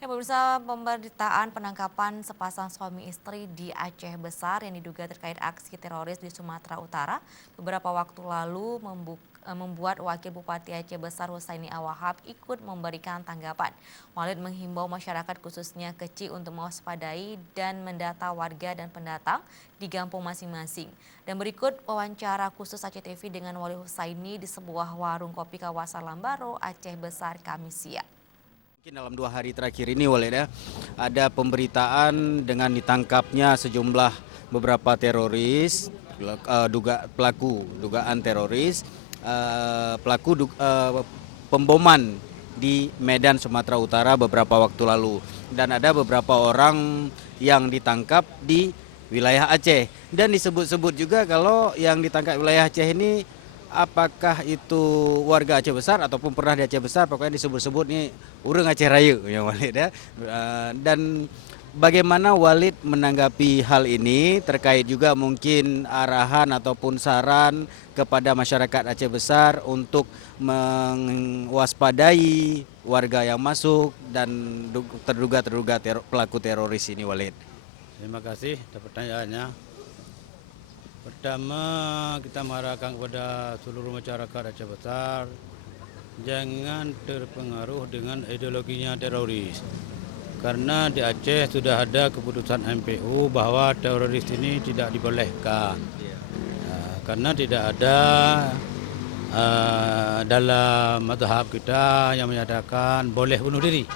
Ya, pemirsa, pemberitaan penangkapan sepasang suami istri di Aceh Besar yang diduga terkait aksi teroris di Sumatera Utara beberapa waktu lalu membuat Wakil Bupati Aceh Besar Husaini Awahab ikut memberikan tanggapan. Walid menghimbau masyarakat khususnya kecil untuk mewaspadai dan mendata warga dan pendatang di kampung masing-masing. Dan berikut wawancara khusus Aceh TV dengan Wali Husaini di sebuah warung kopi kawasan Lambaro, Aceh Besar, Kamis siang. Mungkin dalam 2 hari terakhir ini Walid ya, ada pemberitaan dengan ditangkapnya sejumlah beberapa teroris, dugaan teroris, pemboman di Medan Sumatera Utara beberapa waktu lalu, dan ada beberapa orang yang ditangkap di wilayah Aceh, dan disebut-sebut juga kalau yang ditangkap wilayah Aceh ini apakah itu warga Aceh Besar ataupun pernah di Aceh Besar, pokoknya disebut-sebut nih urang Aceh Raya ya Walid ya. Dan bagaimana Walid menanggapi hal ini, terkait juga mungkin arahan ataupun saran kepada masyarakat Aceh Besar untuk mewaspadai warga yang masuk dan terduga pelaku teroris ini Walid. Terima kasih atas pertanyaannya. Pertama, kita mengharapkan kepada seluruh masyarakat Aceh Besar jangan terpengaruh dengan ideologinya teroris. Karena di Aceh sudah ada keputusan MPU bahwa teroris ini tidak dibolehkan. Karena tidak ada dalam mazhab kita yang menyatakan boleh bunuh diri.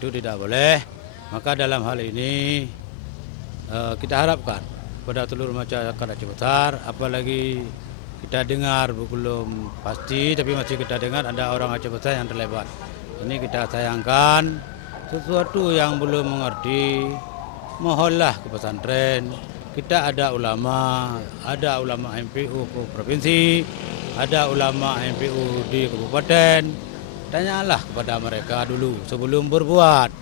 Itu tidak boleh. Maka dalam hal ini kita harapkan pada seluruh masyarakat Aceh Besar, apalagi kita dengar belum pasti tapi masih kita dengar ada orang Aceh Besar yang terlibat. Ini kita sayangkan, sesuatu yang belum mengerti, mohonlah ke pesantren. Kita ada ulama MPU ke provinsi, ada ulama MPU di kabupaten. Tanyalah kepada mereka dulu sebelum berbuat.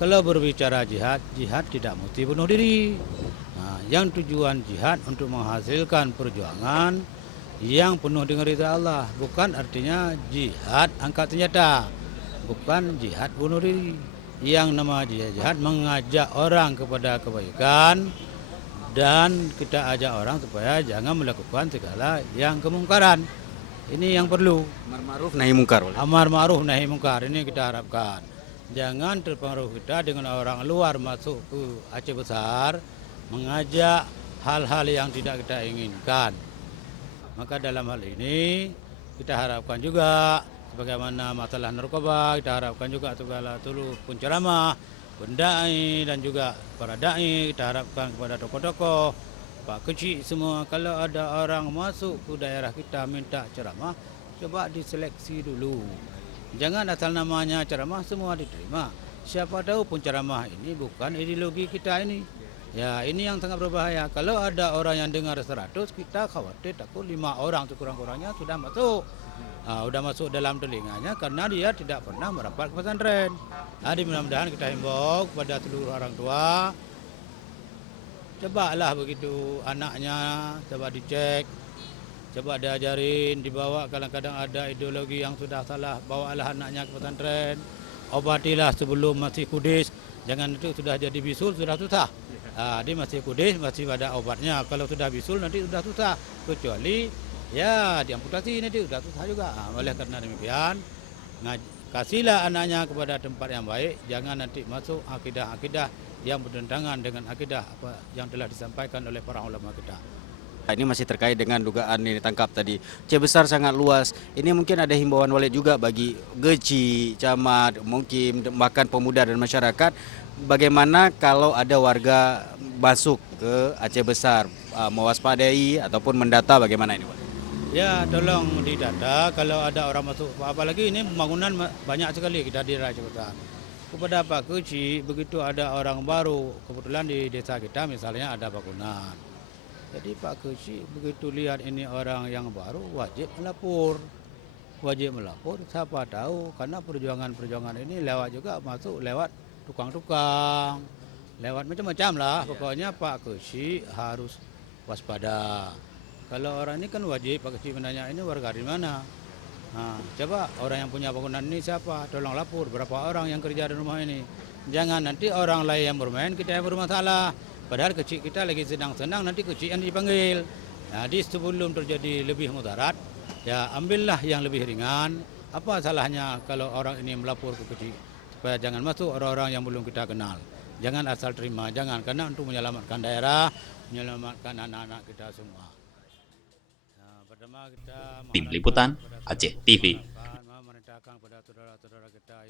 Kalau berbicara jihad, jihad tidak mesti bunuh diri. Yang tujuan jihad untuk menghasilkan perjuangan yang penuh dengan ridha Allah. Bukan artinya jihad angkat senjata. Bukan jihad bunuh diri. Yang nama jihad mengajak orang kepada kebaikan. Dan kita ajak orang supaya jangan melakukan segala yang kemungkaran. Ini yang perlu. Amar ma'ruf nahi mungkar. Amar ma'ruf nahi mungkar, ini kita harapkan. Jangan terpengaruh kita dengan orang luar masuk ke Aceh Besar mengajak hal-hal yang tidak kita inginkan. Maka dalam hal ini kita harapkan juga sebagaimana masalah narkoba, kita harapkan juga segala seluruh penceramah, pendai dan juga para dai, kita harapkan kepada tokoh-tokoh, Pak Kecik semua, kalau ada orang masuk ke daerah kita minta ceramah, coba diseleksi dulu. Jangan asal namanya ceramah semua diterima. Siapa tahu penceramah ini bukan ideologi kita ini. Ya, ini yang sangat berbahaya. Kalau ada orang yang dengar 100, kita khawatir takut 5 orang sekurang-kurangnya sudah masuk. Sudah masuk dalam telinganya karena dia tidak pernah merapat ke pesantren. Jadi mudah-mudahan kita himbau kepada seluruh orang tua, cobalah begitu anaknya, coba dicek, coba diajarin, dibawa. Kadang-kadang ada ideologi yang sudah salah, bawalah anaknya ke pesantren, obatilah sebelum masih kudis. Jangan itu sudah jadi bisul, sudah susah. Dia masih kudis, masih ada obatnya. Kalau sudah bisul nanti sudah susah. Kecuali ya diamputasi nanti sudah susah juga. Oleh karena demikian, kasihlah anaknya kepada tempat yang baik. Jangan nanti masuk akidah-akidah yang bertentangan dengan akidah apa yang telah disampaikan oleh para ulama kita. Ini masih terkait dengan dugaan ini ditangkap tadi. Aceh Besar sangat luas. Ini mungkin ada himbauan Walid juga bagi Geci, camat, mungkin bahkan pemuda dan masyarakat. Bagaimana kalau ada warga masuk ke Aceh Besar, mewaspadai ataupun mendata bagaimana ini, Walid? Ya, tolong didata kalau ada orang masuk. Apalagi ini pembangunan banyak sekali kita di Aceh Besar. Kepada Pak Kecik, begitu ada orang baru, kebetulan di desa kita misalnya ada bangunan. Jadi Pak Kecik begitu lihat ini orang yang baru wajib melapor. Wajib melapor, siapa tahu karena perjuangan-perjuangan ini lewat juga masuk lewat tukang-tukang, lewat macam-macam lah. Pokoknya Pak Kecik harus waspada. Kalau orang ini kan wajib Pak Kecik menanya ini warga di mana. Coba orang yang punya bangunan ini siapa? Tolong lapor berapa orang yang kerja di rumah ini. Jangan nanti orang lain yang bermain, kita yang bermasalah. Padahal kecil kita lagi senang-senang, nanti kecil yang dipanggil. Jadi sebelum terjadi lebih mudarat, ya ambillah yang lebih ringan. Apa salahnya kalau orang ini melapor ke kecil? Supaya jangan masuk orang-orang yang belum kita kenal. Jangan asal terima, jangan. Karena untuk menyelamatkan daerah, menyelamatkan anak-anak kita semua. Pertama kita Tim Liputan Aceh TV. memerintahkan pada saudara-saudara kita